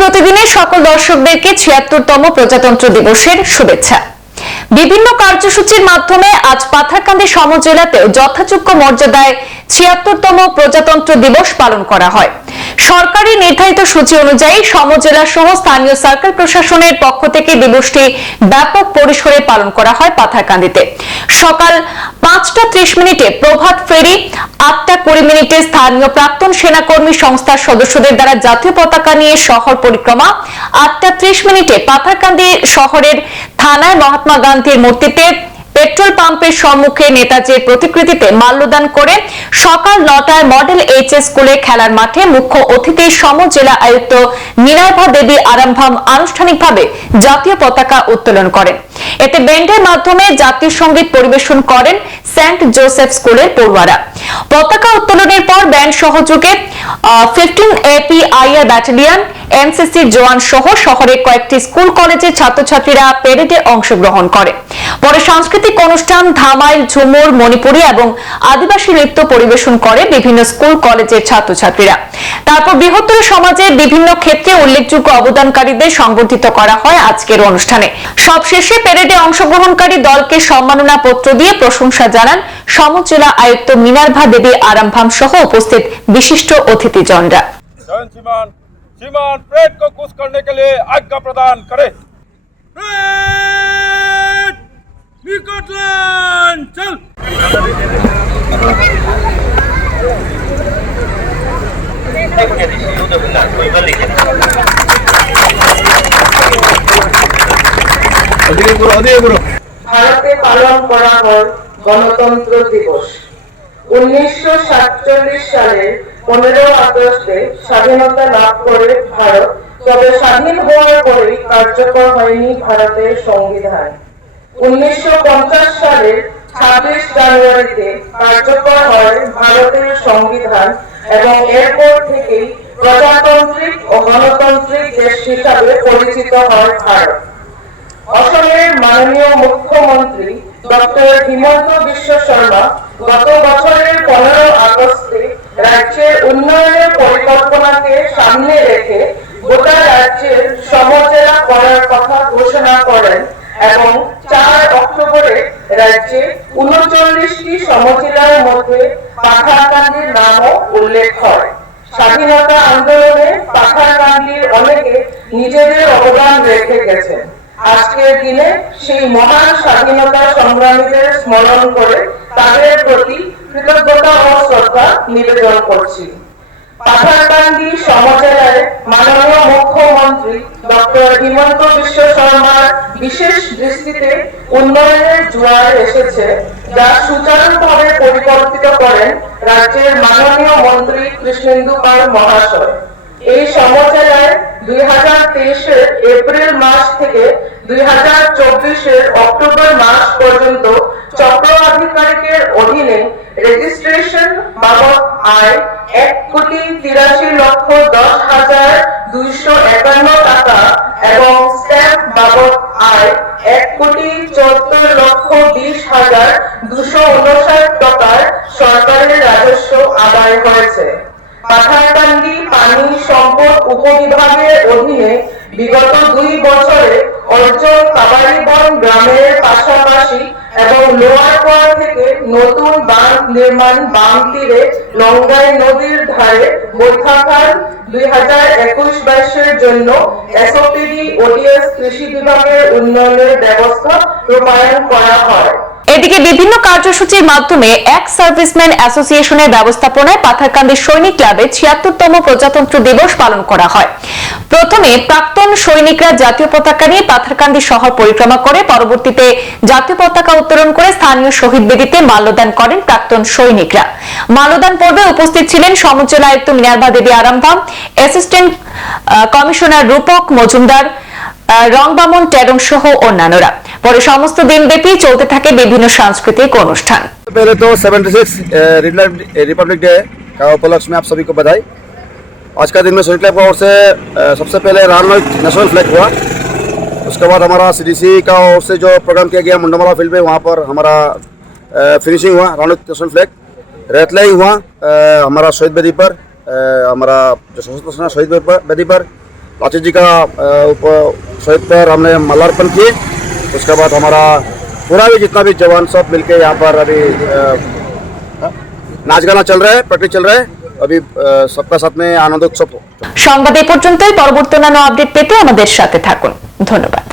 প্রতিদিনের সকল দর্শকদেরকে ছিয়াত্তরতম প্রজাতন্ত্র দিবসের শুভেচ্ছা। বিভিন্ন কার্যসূচির মাধ্যমে আজ পাথারকান্দি সমজেলাতেও যথাযোগ্য মর্যাদায় ছিয়াত্তরতম প্রজাতন্ত্র দিবস পালন করা হয়। সরকারি নির্ধারিত সূচি অনুযায়ী সমজেলা সহ স্থানীয় সার্কেল প্রশাসনের পক্ষ থেকে দিবসটি ব্যাপক পরিসরে পালন করা হয় পাথারকান্দিতে। সকাল পাঁচটা ত্রিশ মিনিটে প্রভাত ফেরি, আটটা কুড়ি মিনিটে স্থানীয় প্রাক্তন সেনাকর্মী সংস্থার সদস্যদের দ্বারা জাতীয় পতাকা নিয়ে শহর পরিক্রমা, আটটা ত্রিশ মিনিটে পাথারকান্দি শহরের থানায় মহাত্মা গান্ধীর মূর্তিতে পেট্রোল পাম্পের সম্মুখে নেতাজির প্রতিকৃতিতে মাল্যদান করে সকাল নটায় মডেল এইচ এস স্কুলে খেলার মাঠে মুখ্য অতিথি সম জেলা আয়ুক্ত নিরাভা দেবী আরামভাম আনুষ্ঠানিকভাবে জাতীয় পতাকা উত্তোলন করেন। এতে ব্যান্ডের মাধ্যমে জাতীয় সংগীত পরিবেশন করেন সেন্ট জোসেফ স্কুলের পড়ুয়ারা। পতাকা উত্তোলনের পর ব্যান্ড সহযোগে ফিফটিন এপিআইআর ব্যাটালিয়ন এনসিসির জওয়ান সহ শহরের কয়েকটি স্কুল, কলেজের ছাত্রছাত্রীরা প্যারেডে অংশগ্রহণ করে। পরে সাংস্কৃতিক অনুষ্ঠান, ধামাইল, ঝুমুর, মণিপুরী এবং আদিবাসী নৃত্য পরিবেশন করে বিভিন্ন স্কুল, কলেজের ছাত্রছাত্রীরা। তারপর বৃহত্তর সমাজে বিভিন্ন ক্ষেত্রে উল্লেখযোগ্য অবদানকারীদের সংবর্ধিত করা হয় আজকের অনুষ্ঠানে। সবশেষে প্যারেডে অংশগ্রহণকারী দলকে সম্মাননা পত্র দিয়ে প্রশংসা জানান সমজেলা আয়ুক্ত মিনার্ভা দেবী আরামভাম সহ উপস্থিত বিশিষ্ট অতিথিজনরা जैन सीमान सीमान परेड को कुछ करने के लिए आज्ञा प्रदान करे परेड निकट लाइन चल ভারতে পালন করা হয় গণতন্ত্র দিবস উনিশশো সাতচল্লিশ সালের পনেরো আগস্টে স্বাধীনতা লাভ করে ভারত, তবে স্বাধীন হওয়ার পরেই কার্যকর হয়নি ভারতের সংবিধান। উনিশশো পঞ্চাশ সালের ছাব্বিশ জানুয়ারিতে কার্যকর হয় ভারতের সংবিধান এবং এরপর থেকেই প্রজাতান্ত্রিক ও গণতান্ত্রিক দেশ হিসাবে পরিচিত হয় ভারত। অসমের মাননীয় মুখ্যমন্ত্রী ডক্টর হিমন্ত বিশ্ব শর্মা গত বছরের পনেরো আগস্টে রাজ্যের উন্নয়নের পরিকল্পনাকে সামনে রেখে গোটা রাজ্যের সমজেলা করার কথা ঘোষণা করেন এবং চার অক্টোবরে রাজ্যে উনচল্লিশটি সমজেলার মধ্যে পাঠাকান্দির নামও উল্লেখ হয়। স্বাধীনতা আন্দোলনে পাঠাকান্দির অনেকে নিজেদের অবদান রেখে গেছেন। আজকের দিনে সেই মহান স্বাধীনতা সংগ্রামীদের স্মরণ করে তাদের প্রতি কৃতজ্ঞতা ও শ্রদ্ধা নিবেদন করছি। সমজেলায় মাননীয় মুখ্যমন্ত্রী ডক্টর হিমন্ত বিশ্ব শর্মার বিশেষ দৃষ্টিতে উন্নয়নের জোয়ার এসেছে, যা সুচারুভাবে পরিকল্পিত করেন রাজ্যের মাননীয় মন্ত্রী কৃষ্ণেন্দু পাল মহাশয়। এই সমজেলায় দুই হাজার তেইশের এপ্রিল মাস থেকে দুই হাজার চব্বিশের অক্টোবর মাস পর্যন্ত চক্র আধিকারিকের অধীনে রেজিস্ট্রেশন বাবদ আয় এক কোটি তিরাশি লক্ষ দশ হাজার দুইশো একান্ন টাকা এবং স্ট্যাম্প বাবদ পানি সম্পদ উপবিভাগের অধীনে বিগত দুই বছরে অর্জন কাবারিবন গ্রামের পাশাপাশি এবং লোয়ার কোয়া থেকে নতুন বাঁধ নির্মাণ বাম তীরে লঙ্গাই নদীর ধারে বৈঠাখাল দুই হাজার একুশ বাইশের জন্য এসওপিডি ওডিএস কৃষি বিভাগের উন্নয়নের ব্যবস্থা রূপায়ণ করা হয়। এদিকে বিভিন্ন কার্যসূচির মাধ্যমে এক সার্ভিসম্যান অ্যাসোসিয়েশনের ব্যবস্থাপনায় পাথারকান্দি সৈনিক ক্লাবে ছিয়াত্তরতম প্রজাতন্ত্র দিবস পালন করা হয়। প্রথমে প্রাক্তন সৈনিকরা জাতীয় পতাকা নিয়ে পাথারকান্দি শহর পরিক্রমা করে, পরবর্তীতে জাতীয় পতাকা উত্তোলন করে স্থানীয় শহীদ বেদিতে মাল্যদান করেন প্রাক্তন সৈনিকরা। মাল্যদান পর্বে উপস্থিত ছিলেন সমজেলা আয়ুক্ত Minerva Devi Arambam assistant commissioner Rupak Majumdar রংবামন Terang সহ অন্যান্যরা পরে সমস্ত দিনব্যাপী চলতে থাকে বিভিন্ন সাংস্কৃতিক অনুষ্ঠান पहले तो 76 रिपब्लिक डे का उपलक्ष्य में आप सभी को बधाई आज का दिन में सोनिक क्लब की ओर से अ, सबसे पहले रानोई नेशनल फ्लैग हुआ उसके बाद हमारा सीडीसी का ओर से जो प्रोग्राम किया गया मुंडमला फील्ड में वहाँ पर हमारा फिनिशिंग हुआ रानोई नेशनल फ्लैग रेतलाई हुआ अ, हमारा शहीद बेदी पर अ, हमारा जो सशस्त्र सेना शहीद बेदी पर- बेदी पर लाची जी का अ, ऊपर शहीद पर हमने माल्यार्पण किए उसके बाद हमारा पूरा भी जितना भी जवान सब मिलके यहाँ पर अभी अ, नाच गाना चल रहा है प्रैक्टिस चल रहा है अभी अ, सबका साथ में आनंद उत्सव সংবাদ এ পর্যন্তই পরবর্তী অন্যান্য আপডেট পেতে আমাদের সাথে থাকুন ধন্যবাদ